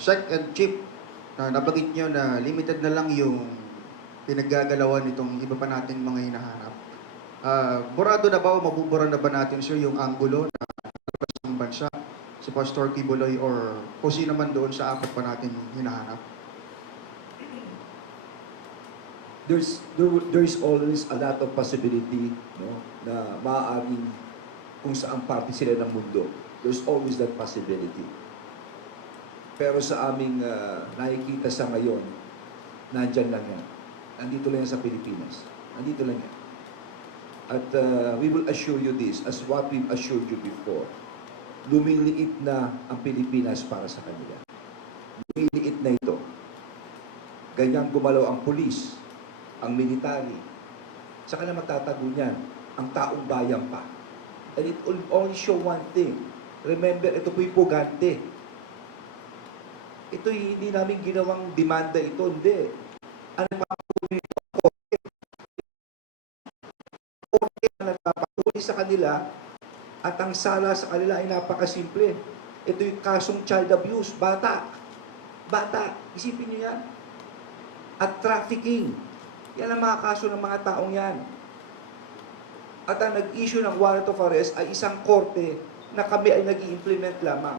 Sec and Chip, nabanggit nyo na limited na lang yung pinaggagalawan nitong iba pa nating mga hinahanap. Burado na ba o mabubura na ba natin, sir, yung anggulo na ng bansa, si Pastor Kibuloy or kung sino man doon sa apat pa natin hinahanap? There's always a lot of possibility, no, na maaaring kung saan parte sila ng mundo. There's always that possibility. Pero sa aming nakikita sa ngayon, nandyan lang yan. Nandito lang yan sa Pilipinas. Nandito lang yan. At we will assure you this, as what we've assured you before. Lumiliit na ang Pilipinas para sa kanila. Lumiliit na ito. Ganyang gumalaw ang pulis, ang military. Saka na magtatago niyan, ang taong bayan pa. And it will only show one thing. Remember, ito po'y pugante. Ito hindi namin ginawang demanda ito, hindi. Ang nagpapatuloy ito, korte ang nagpapatuloy sa kanila at ang sala sa kanila ay napakasimple. Ito yung kasong child abuse, bata. Bata, isipin niyo yan. At trafficking. Yan ang mga kaso ng mga taong yan. At ang nag-issue ng warrant of arrest ay isang korte na kami ay nag-i-implement lamang.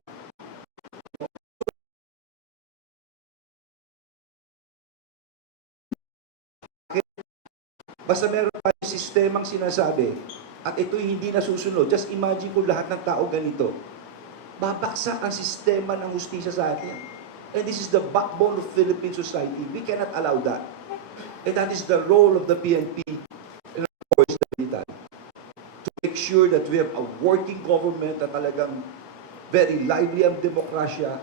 Basta meron tayong sistemang sinasabi at ito'y hindi nasusunod. Just imagine kung lahat ng tao ganito. Babaksak ang sistema ng hustisya sa atin. And this is the backbone of Philippine society. We cannot allow that. And that is the role of the PNP and of course the military. To make sure that we have a working government na talagang very lively ang demokrasya,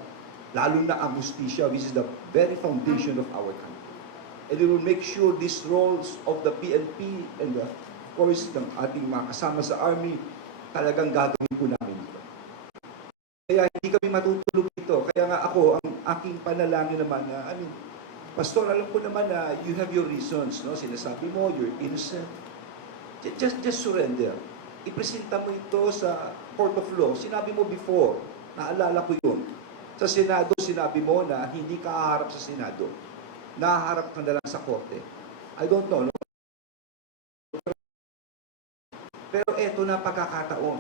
lalo na ang hustisya, which is the very foundation of our country. And we will make sure these roles of the PNP and of course ng ating mga kasama sa Army, talagang gagawin po namin ito. Kaya hindi kami matutulog dito. Kaya nga ako, ang aking panalangin naman na, Pastor, alam ko naman na you have your reasons, no? Sinasabi mo, you're innocent. Just surrender. Ipresenta mo ito sa court of law. Sinabi mo before, naalala ko yun. Sa Senado, sinabi mo na hindi ka haharap sa Senado. Naharap ka na lang sa korte. I don't know. No? Pero eto na pagkakataon.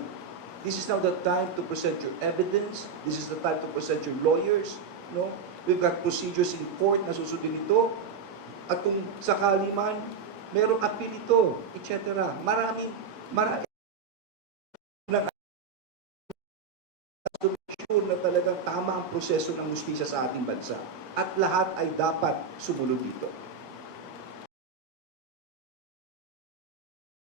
This is now the time to present your evidence. This is the time to present your lawyers. No? We've got procedures in court na susundin ito. At kung sakali man, merong appeal ito, etc. Marami to make sure na talagang tama ang proseso ng hustisya sa ating bansa. At lahat ay dapat sumunod dito.